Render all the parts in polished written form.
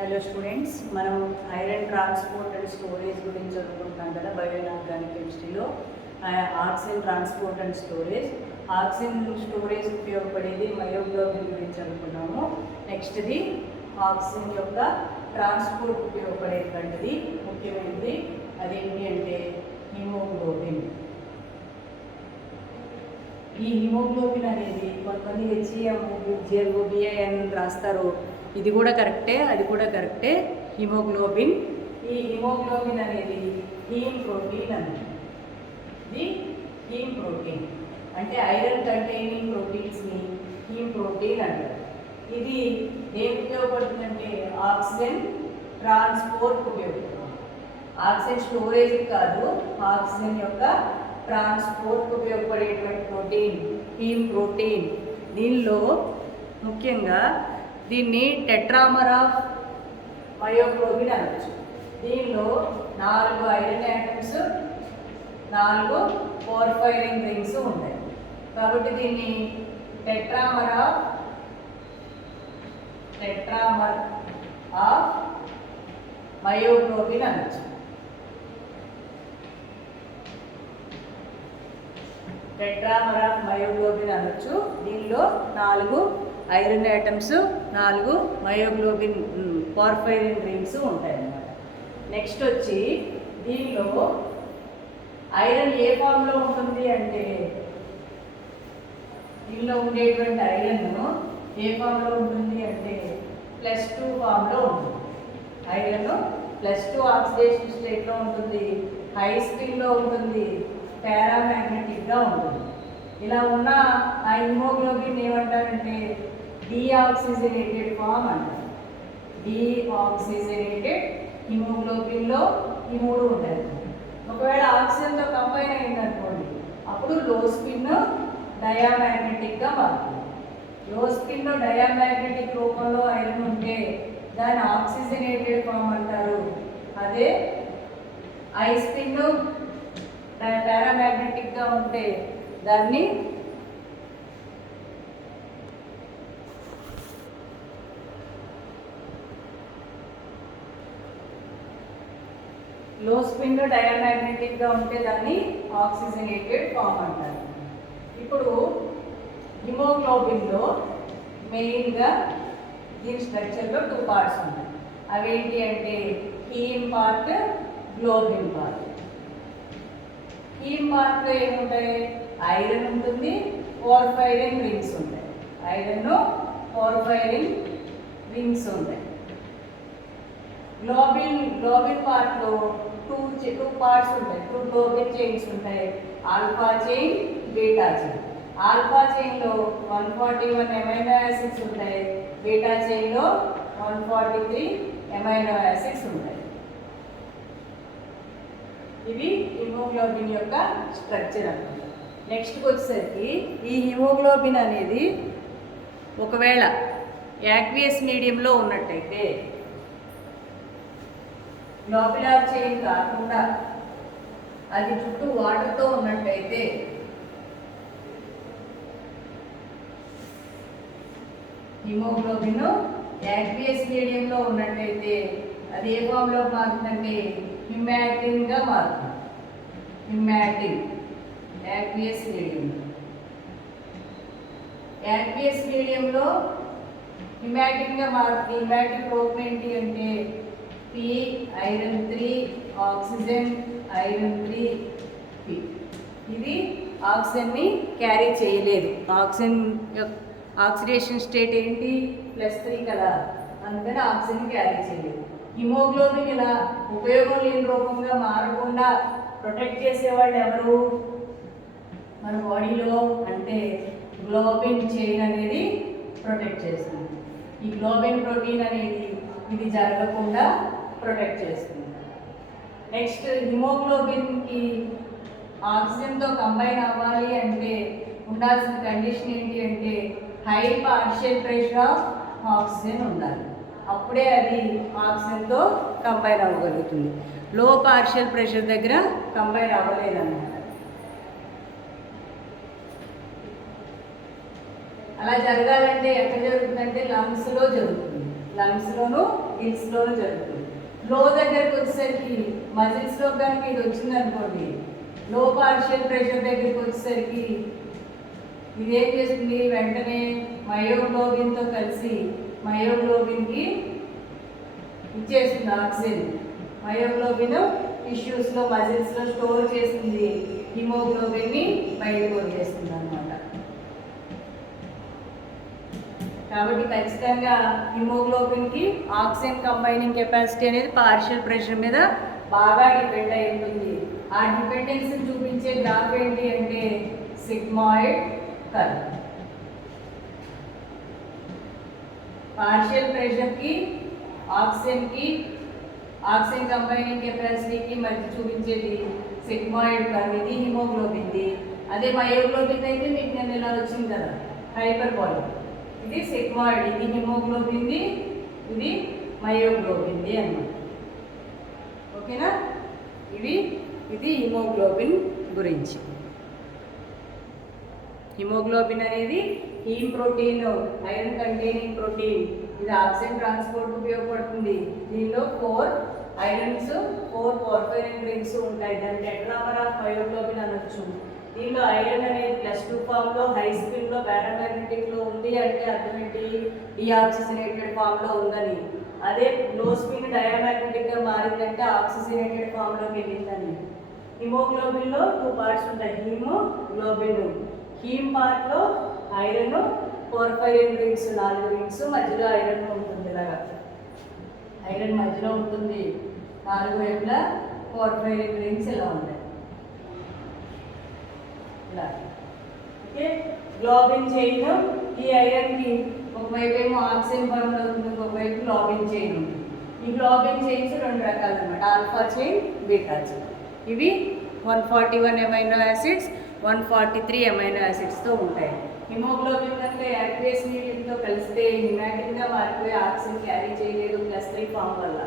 Hello students, మనం iron transport and storage గురించి చదువుకుంటున్నాం కదా బయోఆర్గానిక్ కెమిస్ట్రీలో. Oxygen transport and storage. Oxygen storage ఉపయోగపడేది మయోగ్లోబిన్ గురించి చదువుకున్నాము. నెక్స్ట్ది ఆక్సిజన్ యొక్క ట్రాన్స్పోర్ట్ ఉపయోగపడేటువంటిది ముఖ్యమైనది అదేంటి అంటే హిమోగ్లోబిన్. ఈ హిమోగ్లోబిన్ అనేది కొంతమంది హెచ్ఈఎం జిఎల్ఓబిఐ అని రాస్తారు. ఇది కూడా కరెక్టే, అది కూడా కరెక్టే. హిమోగ్లోబిన్, ఈ హిమోగ్లోబిన్ అనేది హీమ్ ప్రోటీన్ అన్నది. ఇది హీమ్ ప్రోటీన్ అంటే ఐరన్ కంటైనింగ్ ప్రోటీన్స్ని హీమ్ ప్రోటీన్ అంటారు. ఇది దేనికి ఉపయోగపడుతుందంటే ఆక్సిజన్ ట్రాన్స్పోర్ట్ ఉపయోగపడుతుంది. ఆక్సిజన్ స్టోరేజ్ కాదు, ఆక్సిజన్ యొక్క ట్రాన్స్పోర్ట్ ఉపయోగపడేటువంటి ప్రోటీన్ హీమ్ ప్రోటీన్. దీనిలో ముఖ్యంగా దీన్ని టెట్రామర్ ఆఫ్ మయోగ్లోబిన్ అనొచ్చు. దీనిలో 4 ఐరన్ యాటమ్స్, 4 పోర్ఫైరిన్ రింగ్స్ ఉంటాయి. కాబట్టి దీన్ని టెట్రామర్ ఆఫ్ మయోగ్లోబిన్ అనొచ్చు. టెట్రామర్ ఆఫ్ మయోగ్లోబిన్ అనొచ్చు. దీనిలో 4 iron items, 4 myoglobin porphyrin rings ఉంటాయి అన్నమాట. నెక్స్ట్ వచ్చి దీనిలో ఐరన్ ఏ ఫామ్లో ఉంటుంది అంటే దీనిలో ఉండేటువంటి ఐరన్ ఏ ఫామ్లో ఉంటుంది అంటే +2 ఫామ్లో ఉంటుంది. ఐరన్ +2 ఆక్సిడేషన్ స్టేట్లో ఉంటుంది, హై స్పిన్లో ఉంటుంది, పారామాగ్నెటిక్గా ఉంటుంది. ఇలా ఉన్న ఆ హిమోగ్లోబిన్ ఏమంటారంటే డీఆక్సిజనేటెడ్ ఫామ్ అంటారు. డీఆక్సిజనేటెడ్ హిమోగ్లోబిన్లో ఈ 3 ఉంటాయి. ఒకవేళ ఆక్సిజన్తో కంబైన్ అయిందనుకోండి, అప్పుడు లో స్పిన్ డయామాగ్నెటిక్గా మారుతుంది. లో స్పిన్ డయామాగ్నెటిక్ రూపంలో ఐరన్ ఉంటే దాన్ని ఆక్సిజనేటెడ్ ఫామ్ అంటారు. అదే హై స్పిన్ పారామాగ్నెటిక్గా ఉంటే దాన్ని లో స్పిన్ డయామాగ్నెటిక్గా ఉంటే దాన్ని ఆక్సిజనేటెడ్ ఫామ్ అంటారు. ఇప్పుడు హిమోగ్లోబిన్లో మెయిన్గా దీని స్ట్రక్చర్లో 2 పార్ట్స్ ఉంటాయి. అవేంటి అంటే haem part, globin part. Haem పార్ట్లో ఏముంటాయి? ఐరన్ ఉంటుంది, పోర్ఫైరిన్ రింగ్స్ ఉంటాయి. ఐరన్, పోర్ఫైరిన్ రింగ్స్ ఉంటాయి. గ్లోబిన్ పార్ట్లో 2 పార్ట్స్ ఉంటాయి. 2 గ్లోబిన్ చైన్స్ ఉంటాయి. Alpha chain, beta chain. Alpha చైన్లో 141 అమైనో యాసిడ్స్ ఉంటాయి. బీటా చైన్లో 143 అమైనో యాసిడ్స్ ఉంటాయి. ఇవి హిమోగ్లోబిన్ యొక్క స్ట్రక్చర్ అన్నమాట. నెక్స్ట్కి వచ్చేసరికి ఈ హిమోగ్లోబిన్ అనేది ఒకవేళ యాక్వియస్ మీడియంలో ఉన్నట్టయితే, గ్లోబులార్ చైన్ కాకుండా అది చుట్టూ వాటర్తో ఉన్నట్టయితే హిమోగ్లోబిన్ యాక్వియస్ మీడియంలో ఉన్నట్టయితే అది ఏ ఫామ్లో మారుతుందంటే హిమాటిన్గా మారుతుంది. హిమాటిన్ యాక్వియస్ మీడియంలో. యాక్వియస్ మీడియంలో హిమాటిన్గా మారుతుంది. హిమాటిన్ రూపం ఏంటి అంటే P iron 3 oxygen iron 3 P. ఇది ఆక్సిజన్ని క్యారీ చేయలేదు. ఆక్సిజన్ ఆక్సిడేషన్ స్టేట్ ఏంటి? +3 కదా, అందుకని ఆక్సిజన్ క్యారీ చేయలేదు. హిమోగ్లోబిన్ ఇలా ఉపయోగం లేని రూపంగా మారకుండా ప్రొటెక్ట్ చేసేవాళ్ళు ఎవరు మన బాడీలో అంటే గ్లోబిన్ చైన్ అనేది ప్రొటెక్ట్ చేస్తుంది. ఈ గ్లోబిన్ ప్రోటీన్ అనేది ఇది జరగకుండా ప్రొటెక్ట్ చేస్తుంది. నెక్స్ట్ హిమోగ్లోబిన్కి ఆక్సిజన్తో కంబైన్ అవ్వాలి అంటే ఉండాల్సిన కండిషన్ ఏంటి అంటే high partial pressure of oxygen ఉండాలి. అప్పుడే అది ఆక్సిజన్తో కంబైన్ అవ్వగలుగుతుంది. లో పార్షియల్ ప్రెషర్ దగ్గర కంబైన్ అవ్వలేదన్నమాట. అలా జరగాలంటే ఎక్కడ జరుగుతుందంటే లంగ్స్లో జరుగుతుంది, లంగ్స్లోను గిల్స్లోను జరుగుతుంది. లో దగ్గరకు వచ్చేసరికి మజిల్స్లో కనుక ఇది వచ్చిందనుకోండి, లో పార్షియల్ ప్రెషర్ దగ్గరికి వచ్చేసరికి ఇది ఏం చేస్తుంది, వెంటనే మయోగ్లోబిన్తో కలిసి మయోగ్లోబిన్కి ఇచ్చేస్తుంది ఆక్సిజన్. మయోగ్లోబిన్ టిష్యూస్లో మజిల్స్లో స్టోర్ చేస్తుంది, హిమోగ్లోబిన్ని బయటకు వదిలేస్తుంది అన్నమాట. కాబట్టి ఖచ్చితంగా హిమోగ్లోబిన్కి ఆక్సిజన్ కంబైనింగ్ కెపాసిటీ అనేది పార్షియల్ ప్రెషర్ మీద బాగా డిపెండ్ అయి ఉంటుంది. ఆ డిపెండెన్సీని చూపించే గ్రాఫ్ ఏంటి అంటే సిగ్మాయిడ్ కర్వ్. పార్షియల్ ప్రెషర్కి ఆక్సిజన్ కంబైనింగ్ కెపాసిటీకి మధ్య చూపించేది సిగ్మాయిడ్ కర్వ్. ఇది హిమోగ్లోబిన్ది. అదే మయోగ్లోబిన్ అయితే మీకు నేను ఇలా వచ్చింది కదా హైపర్బోలిక్. ఇది సిగ్మాయిడ్, ఇది హిమోగ్లోబిన్ది, ఇది మయోగ్లోబిన్ది అన్నమాట. ఓకేనా? ఇది హిమోగ్లోబిన్ గురించి. హిమోగ్లోబిన్ అనేది him protein, iron containing protein. ఇది ఆక్సిజన్ ట్రాన్స్పోర్ట్ ఉపయోగపడుతుంది. దీనిలో 4 ఐరన్స్ 4 పోర్ఫైరిన్ రింగ్స్ ఉంటాయి. దాన్ని టెట్రామర్ ఆఫ్ మయోగ్లోబిన్ అనొచ్చు. దీనిలో ఐరన్ అనేది +2 ఫామ్లో హై స్పీడ్లో పారామాగ్నెటిక్లో ఉంది అంటే అర్థం ఏంటి, డీఆక్సిజనేటెడ్ ఫామ్లో ఉందని. అదే లో స్పీడ్ డయామాగ్నెటిక్గా మారిందంటే ఆక్సిజనేటెడ్ ఫామ్లోకి వెళ్ళిందని. హిమోగ్లోబిన్లో 2 పార్ట్స్ ఉంటాయి, హీమోగ్లోబిన్. హీమ్ పార్ట్లో ఐరన్ పోర్ఫైరిన్ రింగ్స్ 4 రింగ్స్, మధ్యలో ఐరన్ ఉంటుంది. ఇలాగా ఐరన్ మధ్యలో ఉంటుంది, 4 వైపులా పోర్ఫైరిన్ రింగ్స్ ఇలా ఉంటాయి. ఇలా ఓకే. గ్లోబిన్ చైన్, ఈ ఐరన్కి ఒకవైపు ఏమో ఆక్సిజన్ బర్న్ అవుతుంది, ఒకవైపు గ్లోబిన్ చైన్ ఉంటుంది. ఈ గ్లోబిన్ చైన్స్ 2 రకాలు అన్నమాట, ఆల్ఫా చైన్, బీటా చైన్. ఇవి 141 అమైనో యాసిడ్స్, 143 అమైనో యాసిడ్స్తో ఉంటాయి. హిమోగ్లోబిన్ కనుక యాక్వేస్ మీడియంతో కలిస్తే హిమాటిన్గా మారిపోయి ఆక్సిజన్ క్యారీ చేయలేదు +3 ఫామ్ వల్ల.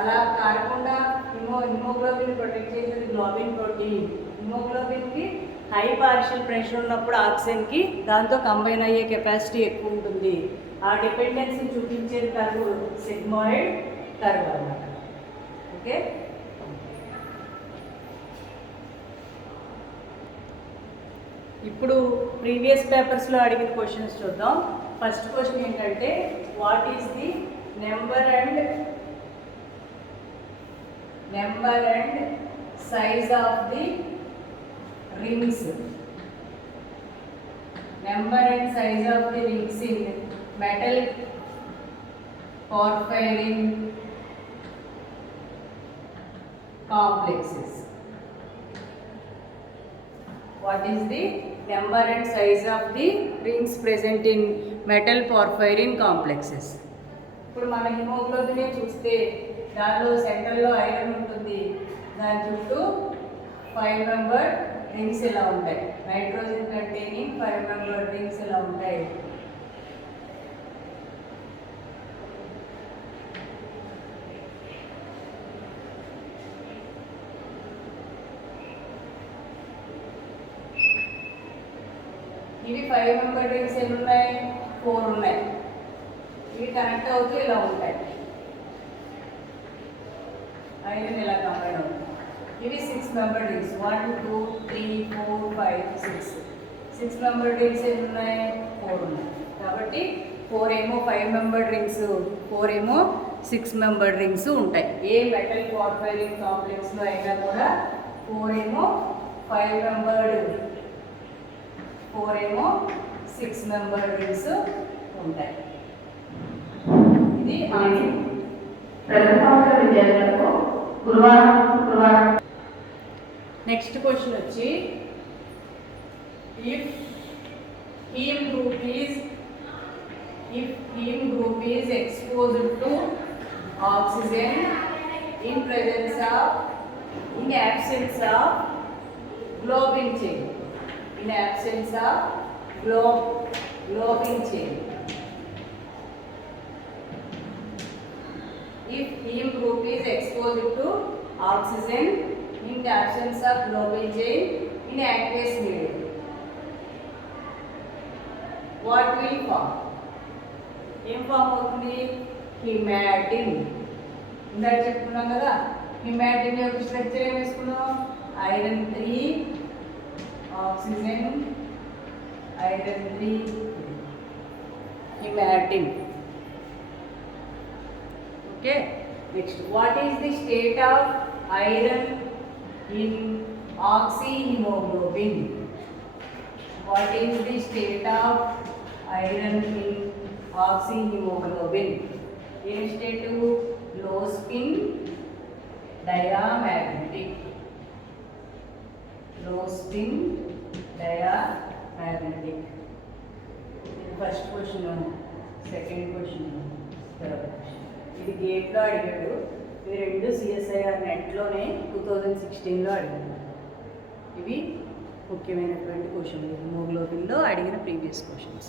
అలా కాకుండా హిమోగ్లోబిన్ ప్రొటెక్ట్ చేసేది గ్లోబిన్ ప్రోటీన్. హిమోగ్లోబిన్కి హై పార్షియల్ ప్రెషర్ ఉన్నప్పుడు ఆక్సిజన్కి దాంతో కంబైన్ అయ్యే కెపాసిటీ ఎక్కువ ఉంటుంది. ఆ డిపెండెన్సీని చూపించేది కర్వ్ సిగ్మాయిడ్ కర్వ్ అన్నమాట. ఓకే. ఇప్పుడు ప్రీవియస్ పేపర్స్లో అడిగిన క్వశ్చన్స్ చూద్దాం. ఫస్ట్ క్వశ్చన్ ఏంటంటే what is the number and size of the rings. Number and size of the rings in metal porphyrin complexes. What is the number and size of the rings present in metal porphyrin complexes? ఇప్పుడు మన haemoglobin చూస్తే దానిలో సెంటర్లో iron ఉంటుంది, దాని చుట్టూ 5 member rings ఇలా ఉంటాయి. నైట్రోజన్ కంటైనింగ్ 5 మెంబర్ రింగ్స్ ఇలా ఉంటాయి. ఇవి 5 మెంబర్ రింగ్స్ ఎన్ని ఉన్నాయి, 4 ఉన్నాయి. ఇవి కనెక్ట్ అవుతూ ఇలా ఉంటాయి, ఐరన్ ఇలా కంబైన్ అవుతుంది. ఇవి 6 మెంబర్ రింగ్స్, 1 2 3 4 5 6 మెంబర్ రింగ్స్ ఎన్ని ఉన్నాయి, 4 ఉన్నాయి. కాబట్టి 4 ఏమో 5 మెంబర్ రింగ్స్, 4 ఏమో 6 మెంబర్ రింగ్స్ ఉంటాయి. ఏ మెటల్ పోర్ఫైరిన్ కాంప్లెక్స్లో అయినా కూడా 4 ఏమో 5 మెంబర్డ్, 4 ఏమో 6 మెంబర్ రింగ్స్ ఉంటాయి. ఇది విద్యార్థులకు గురువారం. నెక్స్ట్ క్వశ్చన్ వచ్చి if heme group is exposed to oxygen in absence of globin chain, globin chain. If heme group is exposed to oxygen in the absence of globin chain in aqueous medium, what will form? ఏం form అవుతుంది? Hematin. ఇందాక చెప్పుకున్నాం కదా, హిమాటిన్ యొక్క structure ఏం వేసుకున్నాం? Iron 3 oxygen, iron 3 haematin. Okay, next what is the state of iron in oxyhemoglobin? What is the state of iron in oxyhemoglobin? In state to low spin diamagnetic. Low spin diamagnetic. First question, second question, third question. ఇది గేట్లో అడిగాడు. ఇవి రెండు CSIR నెట్లోనే 2016లో అడిగాడు. ఇవి ముఖ్యమైనటువంటి క్వశ్చన్లు హిమోగ్లోబిన్లో అడిగిన previous questions.